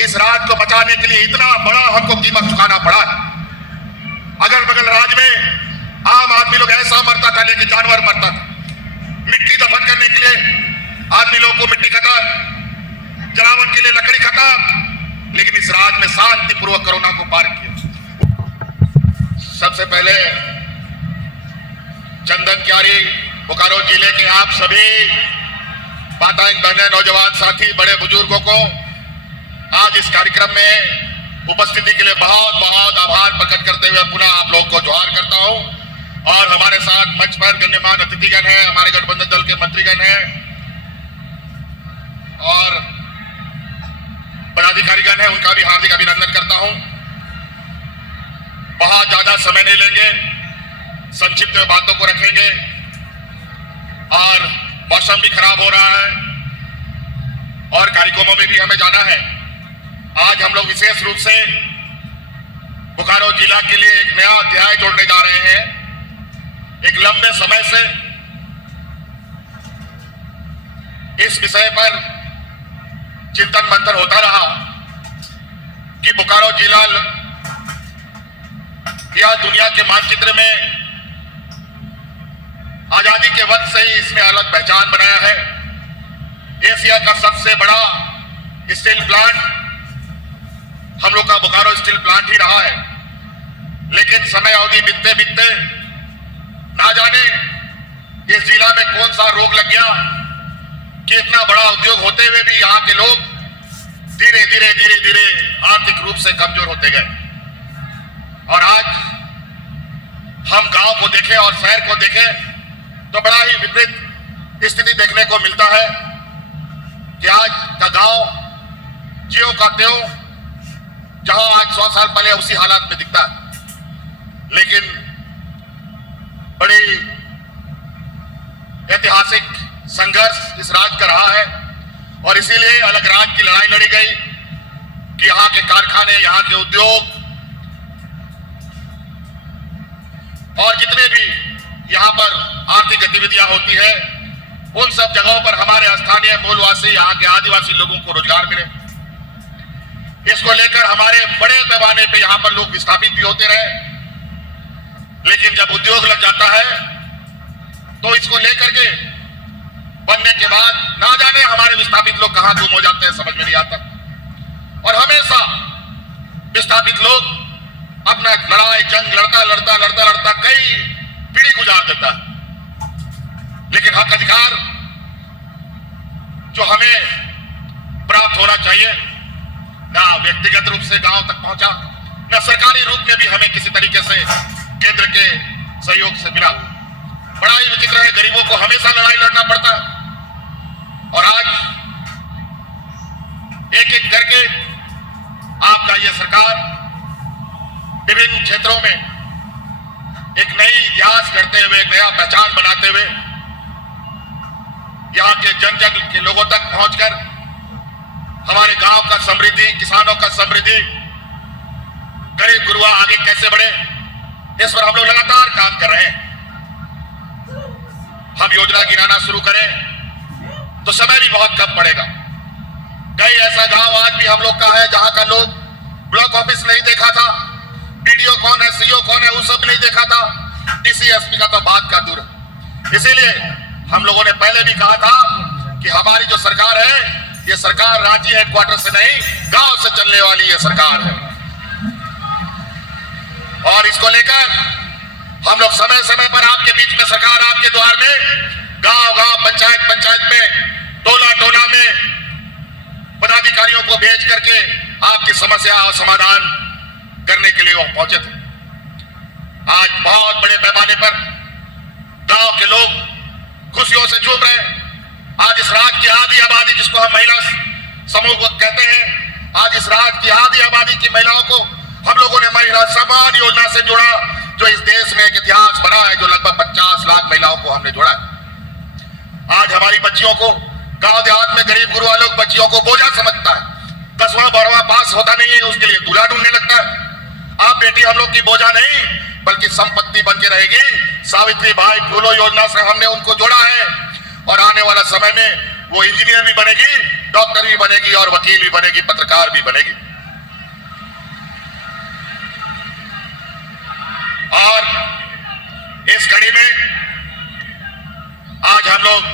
इस राज्य को बचाने के लिए इतना बड़ा हमको कीमत चुकाना पड़ा। अगल बगल राज्य में आम आदमी लोग ऐसा मरता था, लेकिन जानवर मरता था। मिट्टी दफन करने के लिए आदमी लोग को मिट्टी खतर, जलावन के लिए लकड़ी खतर, लेकिन इस राज्य में शांतिपूर्वक कोरोना को पार किया। सबसे पहले चंदन क्यारी, बोकारो जिले के आप सभी माताएं, बहनें, नौजवान साथी, बड़े बुजुर्गों को आज इस कार्यक्रम में उपस्थिति के लिए बहुत बहुत आभार प्रकट करते हुए पुनः आप लोगों को जोहार करता हूं। और हमारे साथ मंच पर गण्यमान्य अतिथिगण हैं, हमारे गठबंधन दल के मंत्रीगण हैं और पदाधिकारीगण हैं, उनका भी हार्दिक अभिनंदन करता हूं। बहुत ज्यादा समय नहीं लेंगे, संक्षिप्त में बातों को रखेंगे और मौसम भी खराब हो रहा है और कार्यक्रमों में भी हमें जाना है। आज हम लोग विशेष रूप से बोकारो जिला के लिए एक नया अध्याय जोड़ने जा रहे हैं। एक लंबे समय से इस विषय पर चिंतन मंथन होता रहा कि बोकारो जिला या दुनिया के मानचित्र में आजादी के वक्त से ही इसने अलग पहचान बनाया है। एशिया का सबसे बड़ा स्टील प्लांट हम लोग का बोकारो स्टील प्लांट ही रहा है, लेकिन समय अवधि बीतते बीतते ना जाने इस जिला में कौन सा रोग लग गया कि इतना बड़ा उद्योग होते हुए भी यहाँ के लोग धीरे धीरे धीरे धीरे आर्थिक रूप से कमजोर होते गए। और आज हम गांव को देखें और शहर को देखें तो बड़ा ही विपरीत स्थिति देखने को मिलता है कि आज का गांव ज्यों का त्यों, जहां आज 100 साल पहले उसी हालात में दिखता है। लेकिन बड़ी ऐतिहासिक संघर्ष इस राज्य का रहा है और इसीलिए अलग राज्य की लड़ाई लड़ी गई कि यहाँ के कारखाने, यहाँ के उद्योग और जितने भी यहाँ पर आर्थिक गतिविधियां होती है, उन सब जगहों पर हमारे स्थानीय मूलवासी, यहाँ के आदिवासी लोगों को रोजगार मिले। इसको लेकर हमारे बड़े पैमाने पे यहाँ पर लोग विस्थापित भी होते रहे, लेकिन जब उद्योग लग जाता है तो इसको लेकर के बनने के बाद ना जाने हमारे विस्थापित लोग कहां गुम हो जाते हैं, समझ में नहीं आता। और हमेशा विस्थापित लोग अपना लड़ाई जंग लड़ता लड़ता लड़ता लड़ता कई पीढ़ी गुजार देता है, लेकिन हक अधिकार जो हमें प्राप्त होना चाहिए ना व्यक्तिगत रूप से गांव तक पहुंचा, ना सरकारी रूप में भी हमें किसी तरीके से केंद्र के सहयोग से मिला। बड़ा ही विचित्र है, गरीबों को हमेशा लड़ाई लड़ना पड़ता है। और आज एक एक करके आपका यह सरकार विभिन्न क्षेत्रों में एक नई इतिहास करते हुए, एक नया पहचान बनाते हुए यहाँ के जन जन के लोगों तक पहुंचकर हमारे गांव का समृद्धि, किसानों का समृद्धि, गरीब गुरुआ आगे कैसे बढ़े, इस पर हम लोग लगातार काम कर रहे हैं। हम योजना गिनाना शुरू करें तो समय भी बहुत कम पड़ेगा। कई ऐसा गांव आज भी हम लोग का है जहां का लोग ब्लॉक ऑफिस नहीं देखा था, बीडीओ कौन है, सीओ कौन है, वो सब नहीं देखा था, डीसी एसपी का तो बात का दूर है। इसीलिए हम लोगों ने पहले भी कहा था कि हमारी जो सरकार है, ये सरकार राज्य हेडक्वार्टर से नहीं, गांव से चलने वाली ये सरकार है। और इसको लेकर हम लोग समय समय पर आपके बीच में, सरकार आपके द्वार में, गांव गांव, पंचायत पंचायत में, टोला टोला में पदाधिकारियों को भेज करके आपकी समस्या और समाधान करने के लिए वो पहुंचे थे। आज बहुत बड़े पैमाने पर गांव के लोग खुशियों से झूम रहे हैं। आज इस राज्य की आधी आबादी, जिसको हम महिला समूह को कहते हैं, आज इस राज्य की आधी आबादी की महिलाओं को हम लोगों ने महिला सम्मान योजना से जोड़ा, जो इस देश में एक इतिहास बना है, जो लगभग 50 लाख महिलाओं को हमने जोड़ा है। आज हमारी बच्चियों को, गांव देहात में गरीब गुरुआ लोग बच्चियों को बोझा समझता है, 10वां 12वां पास होता नहीं है, उसके लिए दूल्हा ढूंढने लगता है। आप बेटी हम लोग की बोझा नहीं बल्कि संपत्ति बन के रहेगी। सावित्री भाई फूलो योजना से हमने उनको जोड़ा है और आने वाला समय में वो इंजीनियर भी बनेगी डॉक्टर भी बनेगी और वकील भी बनेगी, पत्रकार भी बनेगी। और इस कड़ी में आज हम लोग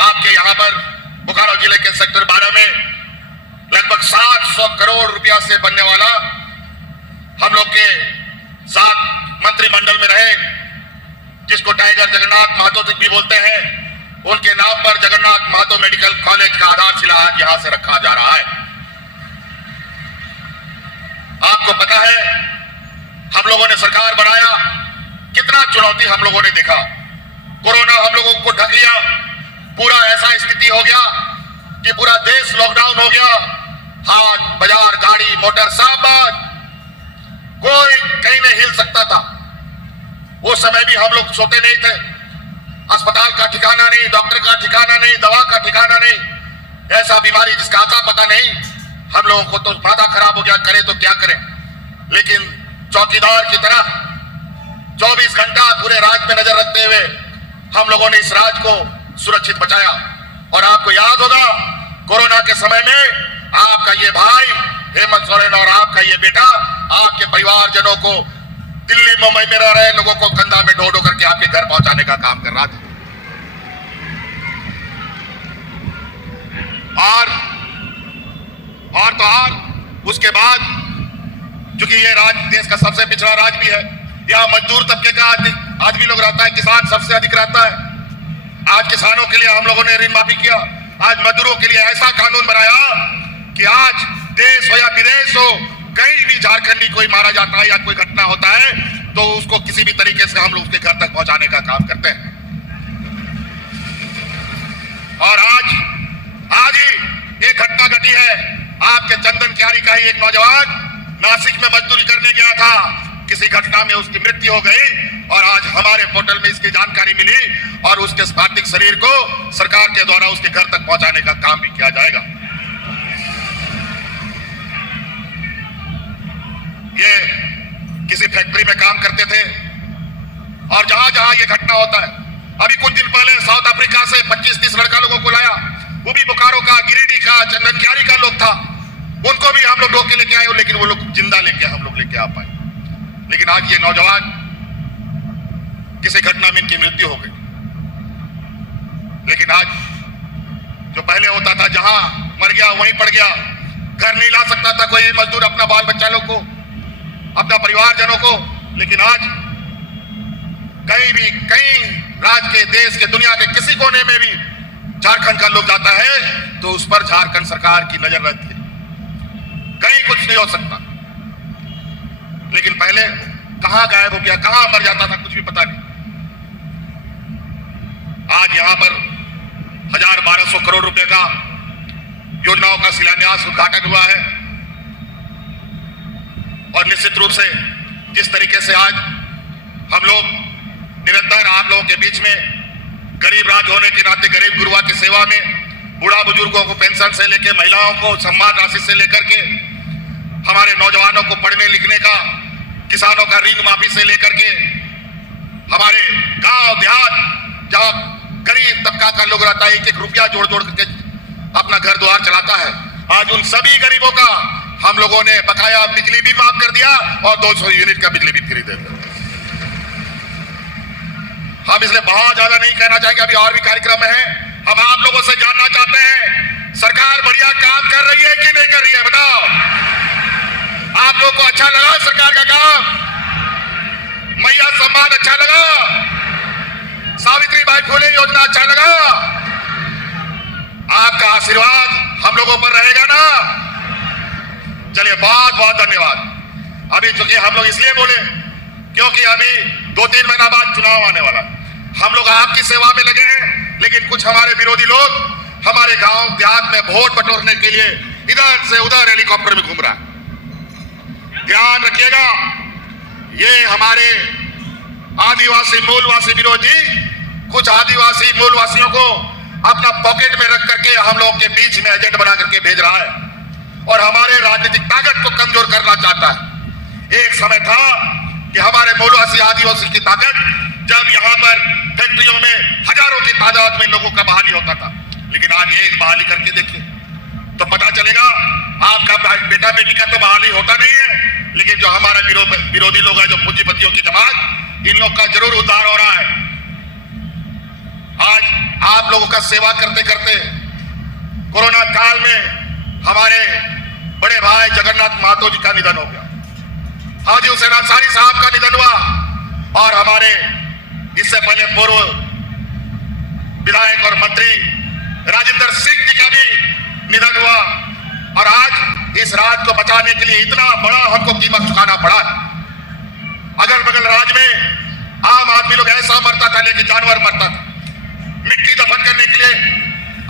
आपके यहां पर बोकारो जिले के सेक्टर 12 में लगभग 700 करोड़ रुपया से बनने वाला हम लोग के साथ मंत्रिमंडल में रहे, जिसको टाइगर जगन्नाथ महतो भी बोलते हैं, उनके नाम पर जगन्नाथ महतो मेडिकल कॉलेज का आधारशिला आज यहां से रखा जा रहा है। आपको पता है हम लोगों ने सरकार बनाया, कितना चुनौती हम लोगों ने देखा। कोरोना हम लोगों को ढक लिया, पूरा ऐसा स्थिति हो गया कि पूरा देश लॉकडाउन हो गया। हाट बाजार गाड़ी मोटर सब बंद, कोई कहीं नहीं हिल सकता था। वो समय भी हम लोग सोते नहीं थे, अस्पताल का ठिकाना नहीं, डॉक्टर का ठिकाना नहीं, दवा का ठिकाना नहीं, ऐसा बीमारी जिसका आता पता नहीं। हम लोगों को तो माथा खराब हो गया, करें तो क्या करें। लेकिन चौकीदार की तरह 24 घंटा पूरे राज्य में नजर रखते हुए हम लोगों ने इस राज्य को सुरक्षित बचाया। और आपको याद होगा कोरोना के समय में आपका ये भाई हेमंत सोरेन और आपका ये बेटा आपके परिवारजनों को, दिल्ली मुंबई में रह रहे लोगों को कंधा में ढो ढो करके आपके घर पहुंचाने का काम कर रहा था। और उसके बाद क्योंकि ये राज्य देश का सबसे पिछड़ा राज्य भी है, यहाँ मजदूर तबके का आदमी लोग रहता है, किसान सबसे अधिक रहता है। आज किसानों के लिए हम लोगों ने ऋण माफी किया, आज मजदूरों के लिए ऐसा कानून बनाया कि आज देश हो या विदेश हो, कहीं भी झारखंडी कोई मारा जाता है या कोई घटना होता है तो उसको किसी भी तरीके से हम लोग उसके घर तक पहुंचाने का काम करते हैं। और आज ही एक घटना घटी है, आपके चंदन क्यारी का ही एक नौजवान नासिक में मजदूरी करने गया था, किसी घटना में उसकी मृत्यु हो गई और आज हमारे पोर्टल में इसकी जानकारी मिली और उसके पार्थिव शरीर को सरकार के द्वारा उसके घर तक पहुंचाने का काम भी किया जाएगा। ये किसी फैक्ट्री में काम करते थे और जहां जहां ये घटना होता है, अभी कुछ दिन पहले साउथ अफ्रीका से 25-30 लड़का लोगों को लाया, वो भी बोकारो का, गिरिडीह का, चंदन क्यारी का लोग था, उनको भी हम लोग रोक के लेके आए, लेकिन वो लोग जिंदा लेके हम लोग लेके आ पाए। लेकिन आज ये नौजवान किसी घटना में इनकी मृत्यु हो गई। लेकिन आज जो पहले होता था जहां मर गया वहीं पड़ गया, घर नहीं ला सकता था कोई मजदूर अपना बाल बच्चा लोग को, अपना परिवारजनों को, लेकिन आज कहीं भी, कहीं राज्य के, देश के, दुनिया के किसी कोने में भी झारखंड का लोग जाता है तो उस पर झारखंड सरकार की नजर रहती है, कहीं कुछ नहीं हो सकता। लेकिन पहले कहां गायब हो गया, कहां मर जाता था, कुछ भी पता नहीं। आज यहां पर 1200 करोड़ रुपए का योजनाओं का शिलान्यास उद्घाटन हुआ है और निश्चित रूप से जिस तरीके से आज हम लोग निरंतर आप लोगों के बीच में गरीब राज्य होने के नाते गरीब गुरुआ की सेवा में, बूढ़ा बुजुर्गों को पेंशन से लेकर महिलाओं को सम्मान राशि से लेकर के, हमारे नौजवानों को पढ़ने लिखने का, किसानों का ऋण माफी से लेकर के, हमारे गांव देहात जहां गरीब तबका का लोग रहता है, एक एक रुपया जोड़ जोड़ करके अपना घर द्वार चलाता है, आज उन सभी गरीबों का हम लोगों ने बकाया बिजली भी माफ कर दिया और 200 यूनिट का बिजली भी फ्री दे दिया। हम इसलिए बहुत ज्यादा नहीं कहना चाहेंगे, अभी और भी कार्यक्रम है। हम आप लोगों से जानना चाहते हैं सरकार बढ़िया काम कर रही है कि नहीं कर रही है, बताओ। आप लोगों को अच्छा लगा सरकार का काम? मैया सम्मान अच्छा लगा? सावित्रीबाई फुले योजना अच्छा लगा? आपका आशीर्वाद हम लोगों पर रहेगा ना? चलिए, बहुत बहुत धन्यवाद। अभी चूंकि हम लोग इसलिए बोले क्योंकि अभी 2-3 महीना बाद चुनाव आने वाला, हम लोग आपकी सेवा में लगे हैं, लेकिन कुछ हमारे विरोधी लोग हमारे गांव देहात में वोट बटोरने के लिए इधर से उधर हेलीकॉप्टर में घूम रहा है। ध्यान रखिएगा, ये हमारे आदिवासी मूलवासी विरोधी कुछ आदिवासी मूलवासियों को अपना पॉकेट में रख करके हम लोगों के बीच में एजेंट बना करके भेज रहा है और हमारे राजनीतिक ताकत को कमजोर करना चाहता है। एक समय था कि हमारे मूलवासी आदिवासी की ताकत, जब यहाँ पर फैक्ट्रियों में हजारों की तादाद में लोगों का बहाली होता था, लेकिन आज एक बहाली करके देखिए तो पता चलेगा आपका बेटा बेटी का तो बहाली होता नहीं है, लेकिन जो हमारा विरोधी लोग हैं, जो पूंजीपतियों की जमात, इन लोग का जरूर उद्धार हो रहा है। आज आप लोगों का सेवा करते करते कोरोना काल में हमारे बड़े भाई जगन्नाथ महतो जी का निधन हो गया, हाजी हुसैन अंसारी साहब का निधन हुआ, और हमारे इससे पहले पूर्व विधायक और मंत्री राजेंद्र सिंह जी का भी निधन हुआ। और आज इस राज्य को बचाने के लिए इतना बड़ा हमको कीमत चुकाना पड़ा। अगल बगल राज्य में आम आदमी लोग ऐसा मरता था, लेकिन जानवर मरता था। मिट्टी दफन करने के लिए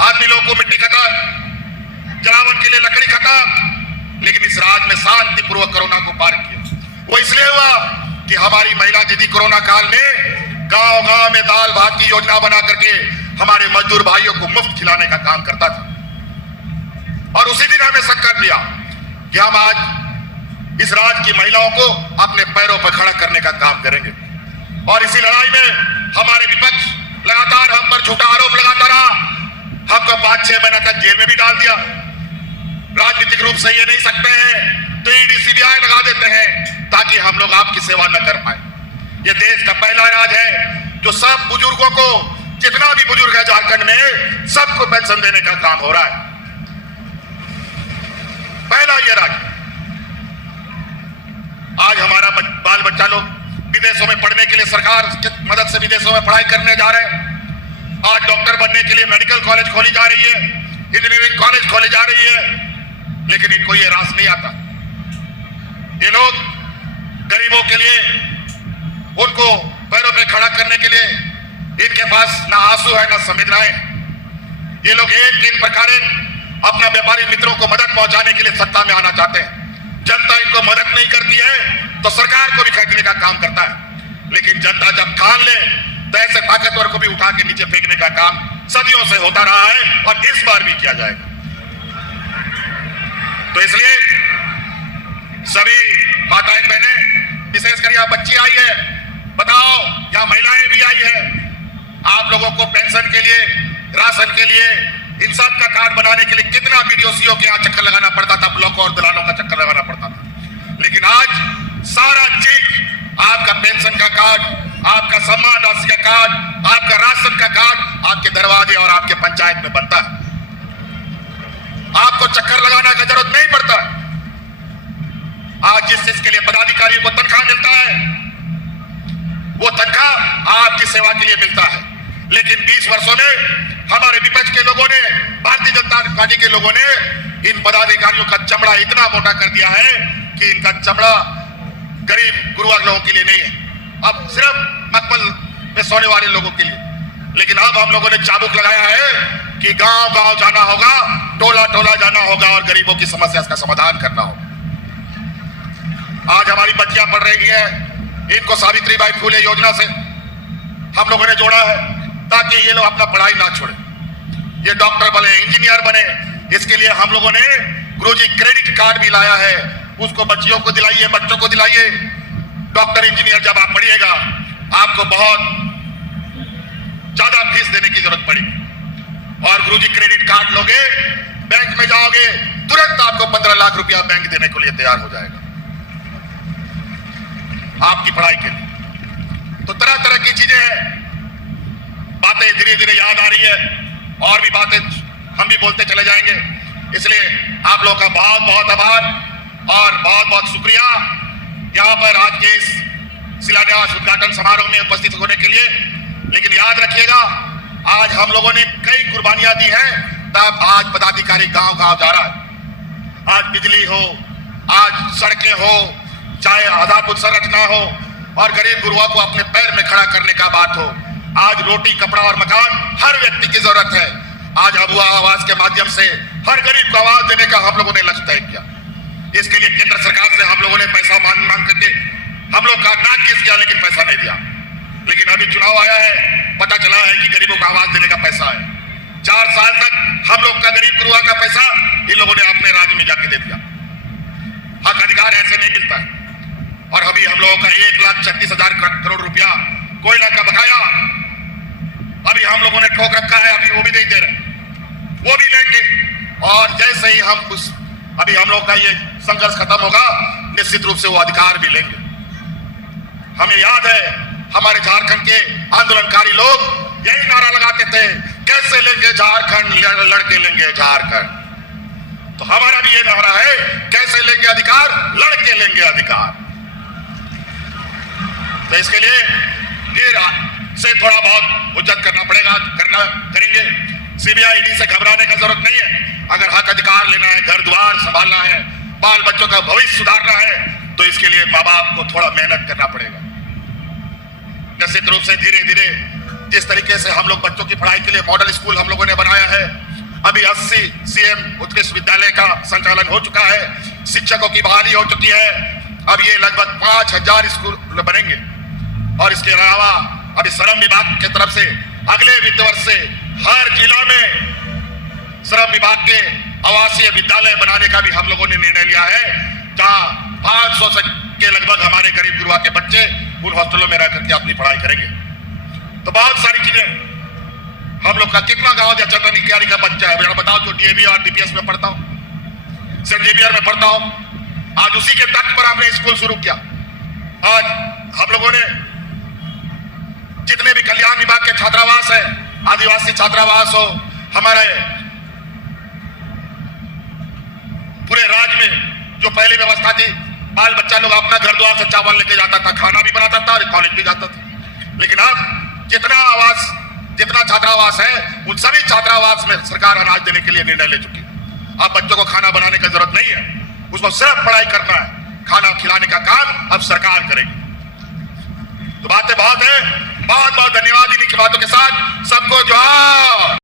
आदमी लोगों को मिट्टी खत्म, जलावन के लिए लकड़ी खत्म, लेकिन इस राज्य में शांतिपूर्वक कोरोना को पार किया। वो इसलिए हुआ कि हमारी महिला दीदी कोरोना काल में गांव-गांव में दाल भात की योजना बना करके हमारे मजदूर भाइयों को मुफ्त खिलाने का काम करता था। और उसी दिन हमें संकल्प लिया कि हम आज इस राज्य की महिलाओं को अपने पैरों पर खड़ा करने का काम करेंगे। और इसी लड़ाई में हमारे विपक्ष लगातार हम पर झूठा आरोप लगाता रहा, हमको 5-6 महीने तक जेल में भी डाल दिया। राजनीतिक रूप से ये नहीं सकते हैं तो ईडी सीबीआई लगा देते हैं ताकि हम लोग आपकी सेवा न कर पाए। ये देश का पहला राज्य है जो सब बुजुर्गों को, जितना भी बुजुर्ग है झारखंड में, सबको पेंशन देने का काम हो रहा है। पहला ये राज्य। आज हमारा बाल बच्चा लोग विदेशों में पढ़ने के लिए सरकार की मदद से विदेशों में पढ़ाई करने जा रहे हैं। आज डॉक्टर बनने के लिए मेडिकल कॉलेज खोली जा रही है, इंजीनियरिंग कॉलेज खोली जा रही है, लेकिन इनको ये रास नहीं आता। ये लोग गरीबों के लिए, उनको पैरों पे खड़ा करने के लिए इनके पास ना आंसू है ना संवेदनाएं। ये लोग एक प्रकार अपना व्यापारी मित्रों को मदद पहुंचाने के लिए सत्ता में आना चाहते हैं। जनता इनको मदद नहीं करती है तो सरकार को भी खरीदने का काम करता है, लेकिन जनता जब ठान ले तो ऐसे ताकतवर को भी उठा के नीचे फेंकने का काम सदियों से होता रहा है और इस बार भी किया जाएगा। तो इसलिए सभी माताएं बहनें, विशेषकर यहाँ बच्ची आई है, बताओ, यहाँ महिलाएं भी आई है, आप लोगों को पेंशन के लिए, राशन के लिए, इन सब का कार्ड बनाने के लिए कितना बीडीओ के यहाँ चक्कर लगाना पड़ता था, ब्लॉकों और दलालों का चक्कर लगाना पड़ता था। लेकिन आज सारा चीज, आपका पेंशन का कार्ड, आपका सम्मान राशि का कार्ड, आपका राशन का कार्ड आपके दरवाजे और आपके पंचायत में बनता है। आपको चक्कर लगाने की जरूरत नहीं पड़ता। आज जिस चीज के लिए पदाधिकारियों को तनख्वाह मिलता है, वो तनख्वाह आपकी सेवा के लिए मिलता है। लेकिन 20 वर्षों में हमारे विपक्ष के लोगों ने, भारतीय जनता पार्टी के लोगों ने इन पदाधिकारियों का चमड़ा इतना मोटा कर दिया है कि इनका चमड़ा गरीब गुरुआ लोगों के लिए नहीं है, अब सिर्फ मखमल में सोने वाले लोगों के लिए। लेकिन अब हम लोगों ने चाबुक लगाया है कि गांव-गांव जाना होगा, टोला-टोला जाना होगा और गरीबों की समस्या का समाधान करना होगा। आज हमारी बच्चियां पढ़ रही है, इनको सावित्रीबाई फुले योजना से हम लोगों ने जोड़ा है ताकि ये लोग अपना पढ़ाई ना छोड़े, ये डॉक्टर बने, इंजीनियर बने। इसके लिए हम लोगों ने गुरुजी क्रेडिट कार्ड भी लाया है, उसको बच्चियों को दिलाइए, बच्चों को दिलाइए। डॉक्टर इंजीनियर जब आप पढ़िएगा आपको बहुत ज्यादा फीस देने की जरूरत पड़ेगी, और गुरुजी क्रेडिट कार्ड लोगे, बैंक में जाओगे, तुरंत आपको 15 लाख रुपया बैंक देने के लिए तैयार हो जाएगा आपकी पढ़ाई के लिए। तो तरह तरह की चीजें हैं, बातें धीरे धीरे याद आ रही है, और भी बातें हम भी बोलते चले जाएंगे। इसलिए आप लोगों का बहुत बहुत आभार और बहुत बहुत शुक्रिया यहाँ पर आज के इस शिलान्यास उद्घाटन समारोह में उपस्थित होने के लिए। लेकिन याद रखिएगा, आज हम लोगों ने कई कुर्बानियां दी हैं, तब आज पदाधिकारी गांव गांव जा रहा है। आज बिजली हो, आज सड़कें हो, चाहे आधारभूत संरचना हो, और गरीब गुरुआ को अपने पैर में खड़ा करने का बात हो। आज रोटी, कपड़ा और मकान हर व्यक्ति की जरूरत है। आज अबुआ आवास के माध्यम से हर गरीब को आवाज देने का हम लोगों ने लक्ष्य तय किया। इसके लिए केंद्र सरकार से हम लोगों ने पैसा मांग करके हम लोग का नाक किस किया, लेकिन पैसा नहीं दिया। लेकिन अभी चुनाव आया है, पता चला है कि गरीबों को आवाज देने का पैसा है। 4 साल तक हम लोग का गरीब गुरुआ का पैसा इन लोगों ने अपने राज्य में जाके दे दिया। हक अधिकार ऐसे नहीं मिलता है। और अभी हम लोगों का 1,36,000 करोड़ रुपया कोयला का बकाया अभी हम लोगों ने ठोक रखा है, अभी वो भी नहीं दे रहे। वो भी लेंगे। और जैसे ही अभी हम लोग का ये संघर्ष खत्म होगा, निश्चित रूप से वो अधिकार भी लेंगे। हमें याद है हमारे झारखंड के आंदोलनकारी लोग यही नारा लगाते थे, कैसे लेंगे झारखंड, लड़के लेंगे झारखंड। तो हमारा भी ये नारा है, कैसे लेंगे अधिकार, लड़के लेंगे अधिकार। तो इसके लिए फिर से थोड़ा बहुत उज्जत करना पड़ेगा, करेंगे। सीबीआई ईडी से घबराने का जरूरत नहीं है। अगर हक अधिकार लेना है, घर द्वार संभालना है, बाल बच्चों का भविष्य सुधारना है, तो इसके लिए माँ बाप को थोड़ा मेहनत करना पड़ेगा। निश्चित रूप से धीरे धीरे जिस तरीके से हम लोग बच्चों की पढ़ाई के लिए मॉडल स्कूल हम लोगों ने बनाया है, अभी 80 सीएम उत्कृष्ट विद्यालय का संचालन हो चुका है, शिक्षकों की बहाली हो चुकी है। अब ये लगभग 5000 स्कूल बनेंगे। और इसके अलावा अभी श्रम विभाग की तरफ से अगले वित्त वर्ष से हर जिला में श्रम विभाग के आवासीय विद्यालय बनाने का भी हम लोगों ने निर्णय लिया है, जहां 500 के लगभग हमारे गरीब गुरुआ के बच्चे उन हॉस्टलों में रह करके अपनी पढ़ाई करेंगे। तो बहुत सारी चीजें हम लोग का। कितना गांव या चंदन क्यारी का बच्चा है मेरा बताओ, जो डीएवी और डीपीएस में पढ़ता हूं, सेंट जेवियर में पढ़ता हूं, आज उसी के तर्क पर हमने स्कूल शुरू किया। आज हम लोगों ने जितने भी कल्याण विभाग के छात्रावास है, आदिवासी छात्रावास हो, हमारे पूरे राज्य में जो पहली व्यवस्था थी, बाल बच्चा लोग अपना घर द्वार से चावल लेके जाता था, खाना भी बनाता था और कॉलेज भी जाता था। लेकिन अब जितना छात्रावास है, उन सभी छात्रावास में सरकार अनाज देने के लिए निर्णय ले चुकी है। अब बच्चों को खाना बनाने की जरूरत नहीं है, उसको सिर्फ पढ़ाई करना है, खाना खिलाने का काम अब सरकार करेगी। तो बातें बहुत है। बहुत बहुत धन्यवाद। इन्हीं की बातों के साथ सबको जोहार।